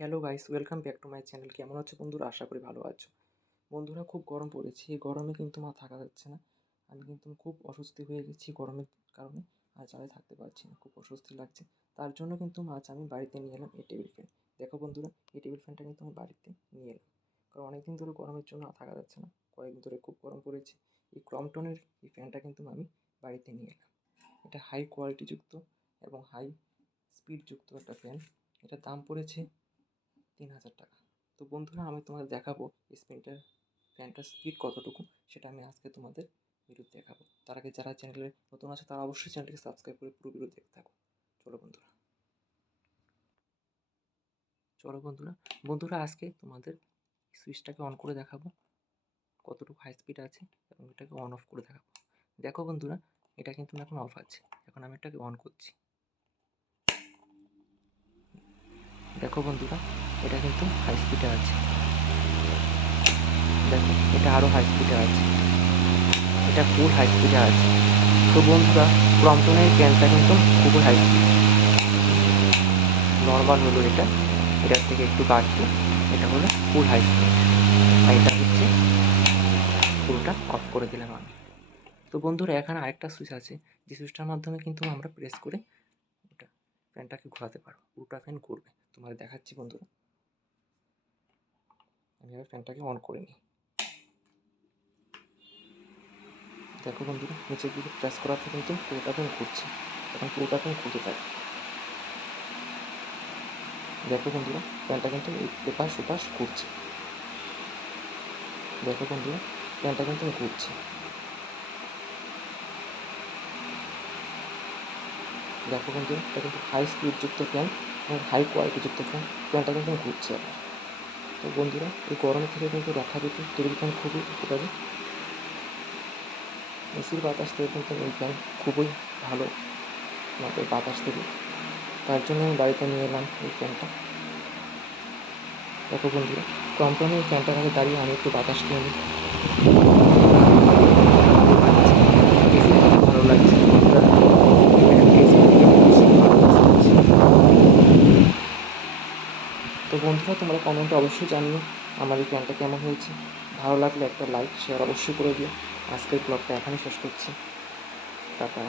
Hello guys, welcome back to my channel. কেমন আছো বন্ধুরা? আশা করি ভালো আছো। বন্ধুরা, খুব গরম পড়েছে। এই গরমে কিন্তু থাকা যাচ্ছে না। আমি কিন্তু খুব অস্বস্তি হয়ে গেছি গরমের কারণে। আজ আর থাকতে পারছি না, খুব অস্বস্তি লাগছে। তার জন্য কিন্তু আজ আমি বাড়িতে নিয়ে এলাম এই টেবিল ফ্যান। দেখো বন্ধুরা, এই টেবিল ফ্যানটা কিন্তু আমি বাড়িতে নিয়ে এলাম, কারণ অনেকদিন ধরে গরমের জন্য থাকা যাচ্ছে না। কয়েকদিন ধরে খুব গরম পড়েছে। এই ক্রমটনের এই ফ্যানটা কিন্তু আমি বাড়িতে নিয়ে এলাম। এটা হাই কোয়ালিটিযুক্ত এবং হাই স্পিডযুক্ত একটা ফ্যান। এটার দাম পড়েছে 3000 টাকা। তো বন্ধুরা, আমি তোমাদের দেখাবো এই ফ্যানটার স্পিড কতটুকু, সেটা আমি আজকে তোমাদের ভিডিও দেখাবো। তার আগে যারা চ্যানেলে নতুন আছে তারা অবশ্যই চ্যানেলটিকে সাবস্ক্রাইব করে পুরো ভিডিও দেখতে থাকো। চলো বন্ধুরা, বন্ধুরা আজকে তোমাদের সুইচটাকে অন করে দেখাবো কতটুকু হাই স্পিড আছে, এবং এটাকে অন অফ করে দেখাবো। দেখো বন্ধুরা, এটা কিন্তু এখন অফ আছে। এখন আমি এটাকে অন করছি। দেখো বন্ধুরা, এটা কিন্তু হাই স্পিডে আছে। দেখো, এটা আরও হাই স্পিডে আছে। এটা ফুল হাই স্পিডে আছে। তো বন্ধুরা, ক্রম্পটনের ফ্যানটা কিন্তু খুবই হাই স্পিড। নর্মাল হলো এটা, এটার থেকে একটু বাড়তি। এটা হলো ফুল হাই স্পিড, আর এটা হচ্ছে পুরোটা অফ করে দিলাম আমি। তো বন্ধুরা, এখানে আরেকটা সুইচ আছে, যে সুইচটার মাধ্যমে কিন্তু আমরা প্রেস করে এটা ফ্যানটাকে ঘোরাতে পারবো। পুরোটা ফ্যান ঘুরবে। তোমাদের দেখাচ্ছি বন্ধুরা। আমি এবার ফ্যানটাকে অন করে নিই। দেখো বন্ধুরা, নিচের দিকে প্রেস করাতে কিন্তু পুরোটা ফ্যান ঘুরছে। এখন পুরোটা ফ্যান ঘুরতে থাকে। দেখো বন্ধুরা, ফ্যানটা কিন্তু এপাশ ওপাশ ঘুরছে। দেখো বন্ধুরা, ফ্যানটা কিন্তু ঘুরছে। দেখো বন্ধুরা, এটা কিন্তু হাই স্পিডযুক্ত ফ্যান এবং হাই কোয়ালিটিযুক্ত ফ্যান। ফ্যানটা কিন্তু ঘুরছে আবার। তো বন্ধুরা, এই গরম থেকে কিন্তু রক্ষা পেতে টেবিল ফ্যান খুবই উপকারী। এসির বাতাস থেকে কিন্তু এই ফ্যান খুবই ভালো আমাদের বাতাস দেবে। তার জন্য আমি বাড়িতে নিয়ে এলাম এই ফ্যানটা। দেখো বন্ধুরা, কোম্পানির এই ফ্যানটার আগে দাঁড়িয়ে আমি একটু বাতাস খেয়ে নিই। এসি ভালো লাগছে বন্ধুরা। এসি থেকে বেশি বাতাস হচ্ছে। তো বন্ধুরা, তোমরা কমেন্টে অবশ্যই জানিও আমার এই ফ্যানটা কেমন হয়েছে। ভালো লাগলে একটা লাইক শেয়ার অবশ্যই করে দিও। আজকের ব্লগটা এখানেই শেষ করছি। টাটা।